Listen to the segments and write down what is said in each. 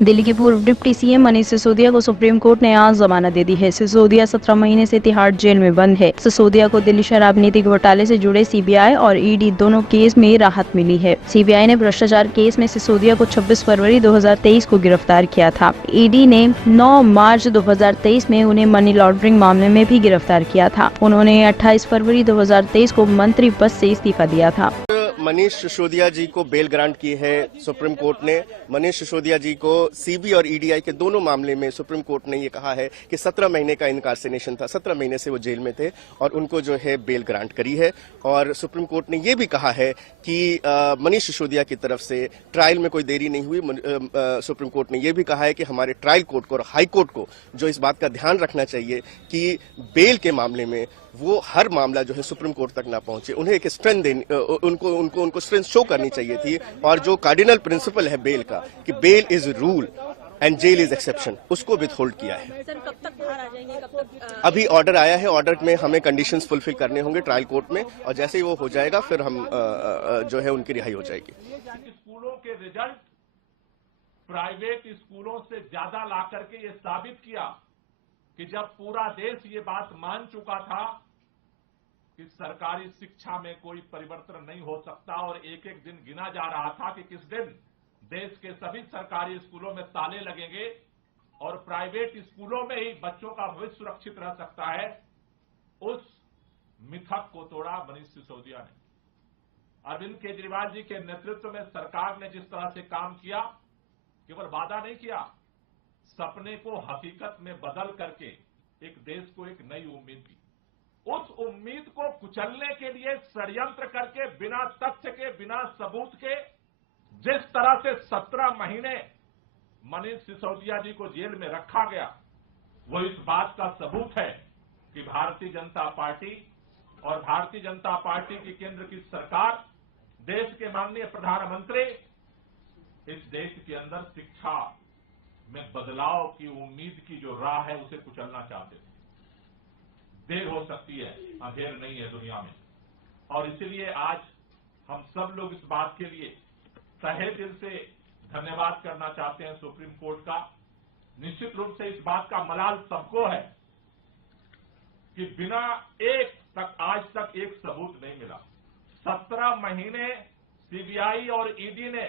दिल्ली के पूर्व deputy CM Manish Sisodia को सुप्रीम कोर्ट ने आज जमानत दे दी है। सिसोदिया 17 महीने से तिहाड़ जेल में बंद है। सिसोदिया को दिल्ली शराब नीति घोटाले से जुड़े सीबीआई और ईडी दोनों केस में राहत मिली है। सीबीआई ने भ्रष्टाचार केस में सिसोदिया को 26 फरवरी 2023 को गिरफ्तार किया था। ईडी ने 9 मार्च 2023 में उन्हें मनी लॉन्ड्रिंग मामले में भी गिरफ्तार किया था। उन्होंने 28 फरवरी 2023 को मंत्री पद से इस्तीफा दिया था। मनीष सिसोदिया जी को बेल ग्रांट की है सुप्रीम कोर्ट ने। मनीष सिसोदिया जी को सीबी और ईडीआई के दोनों मामले में सुप्रीम कोर्ट ने ये कहा है कि 17 महीने का इनकार्सेनेशन था, 17 महीने से वो जेल में थे और उनको जो है बेल ग्रांट करी है। और सुप्रीम कोर्ट ने ये भी कहा है कि मनीष सिसोदिया की तरफ से ट्रायल में कोई देरी नहीं हुई। सुप्रीम कोर्ट ने ये भी कहा है कि हमारे ट्रायल कोर्ट को और हाई कोर्ट को जो इस बात का ध्यान रखना चाहिए कि बेल के मामले में वो हर मामला जो है सुप्रीम कोर्ट तक ना पहुंचे, उन्हें एक स्ट्रेंथ देनी, उनको स्ट्रेंथ शो करनी चाहिए थी। और जो कार्डिनल प्रिंसिपल है बेल का कि bail is rule and jail is exception, उसको विथहोल्ड किया है। सर कब तक बाहर आ जाएंगे? अभी ऑर्डर आया है, ऑर्डर में हमें कंडीशंस फुलफिल करने होंगे ट्रायल कोर्ट में और जैसे ही वो हो जाएगा फिर हम जो है उनकी रिहाई हो जाएगी। स्कूलों के रिजल्ट प्राइवेट स्कूलों से ज्यादा ला करके ये साबित किया कि जब पूरा देश ये बात मान चुका था कि सरकारी शिक्षा में कोई परिवर्तन नहीं हो सकता और एक एक दिन गिना जा रहा था कि किस दिन देश के सभी सरकारी स्कूलों में ताले लगेंगे और प्राइवेट स्कूलों में ही बच्चों का भविष्य सुरक्षित रह सकता है, उस मिथक को तोड़ा मनीष सिसोदिया ने। अरविंद केजरीवाल जी के नेतृत्व में सरकार ने जिस तरह से काम किया, केवल वादा नहीं किया, सपने को हकीकत में बदल करके एक देश को एक नई उम्मीद दी। उस उम्मीद को कुचलने के लिए षड्यंत्र करके बिना तथ्य के, बिना सबूत के जिस तरह से 17 महीने मनीष सिसोदिया जी को जेल में रखा गया, वो इस बात का सबूत है कि भारतीय जनता पार्टी और भारतीय जनता पार्टी की केंद्र की सरकार, देश के माननीय प्रधानमंत्री इस देश के अंदर शिक्षा में बदलाव की उम्मीद की जो राह है उसे कुचलना चाहते थे। देर हो सकती है, अंधेर नहीं है दुनिया में। और इसलिए आज हम सब लोग इस बात के लिए तहे दिल से धन्यवाद करना चाहते हैं सुप्रीम कोर्ट का। निश्चित रूप से इस बात का मलाल सबको है कि बिना आज तक एक सबूत नहीं मिला। 17 महीने सीबीआई और ईडी ने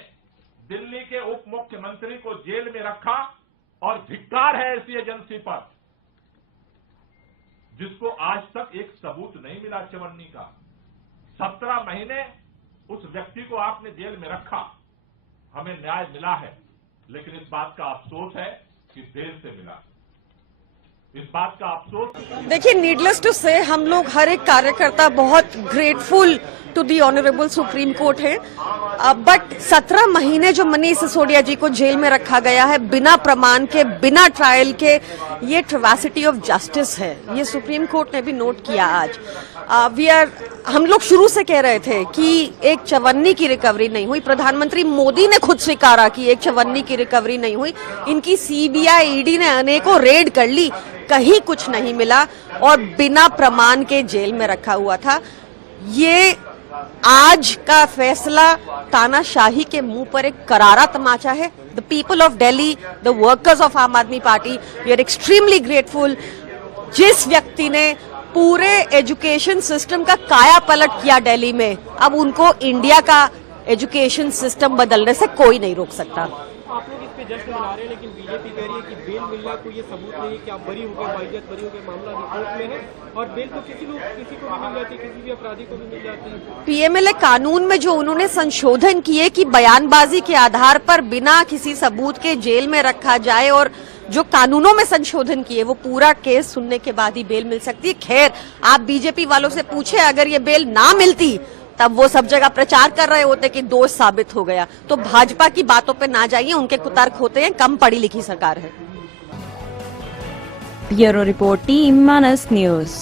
दिल्ली के उप मुख्यमंत्री को जेल में रखा और धिक्कार है ऐसी एजेंसी पर जिसको आज तक एक सबूत नहीं मिला चवन्नी का। 17 महीने उस व्यक्ति को आपने जेल में रखा, हमें न्याय मिला है, लेकिन इस बात का अफसोस है कि देर से मिला। इस बात का अफसोस। देखिए, नीडलेस टू से हम लोग हर एक कार्यकर्ता बहुत grateful to the honourable supreme court है। बट 17 महीने जो मनीष सिसोदिया जी को जेल में रखा गया है बिना प्रमाण के, बिना ट्रायल के, ये ट्रेवासिटी ऑफ जस्टिस है। ये सुप्रीम कोर्ट ने भी नोट किया आज। हम लोग शुरू से कह रहे थे कि एक चवन्नी की रिकवरी नहीं हुई। प्रधानमंत्री मोदी ने खुद स्वीकारा कि एक चवन्नी की रिकवरी नहीं हुई। इनकी सीबीआई ईडी ने अनेकों रेड कर ली, कहीं कुछ नहीं मिला और बिना प्रमाण के जेल में रखा हुआ था। ये आज का फैसला तानाशाही के मुंह पर एक करारा तमाचा है। The people of Delhi, the workers of Aam Aadmi Party, we are extremely grateful. जिस व्यक्ति ने पूरे एजुकेशन सिस्टम का काया पलट किया दिल्ली में, अब उनको इंडिया का एजुकेशन सिस्टम बदलने से कोई नहीं रोक सकता। आप लोग इस पे जश्न मना रहे हैं, लेकिन बीजेपी कह रही है कि बेल मिलना कोई ये सबूत नहीं है कि आप बरी हो गए, बाइज्जत बरी हो गए, मामला रिपोर्ट में है और बेल तो किसी को भी मिल जाती है, किसी भी अपराधी को भी मिल जाती है। पीएमएलए कानून में जो उन्होंने संशोधन किए कि बयानबाजी के आधार पर बिना किसी सबूत के जेल में रखा जाए और जो कानूनों में संशोधन किए वो पूरा केस सुनने के बाद ही बेल मिल सकती है। खैर, आप बीजेपी वालों से पूछे, अगर ये बेल ना मिलती तब वो सब जगह प्रचार कर रहे होते कि दोष साबित हो गया। तो भाजपा की बातों पे ना जाइए, उनके कुतर्क होते हैं, कम पढ़ी लिखी सरकार है। ब्यूरो रिपोर्ट, टीम मानस न्यूज।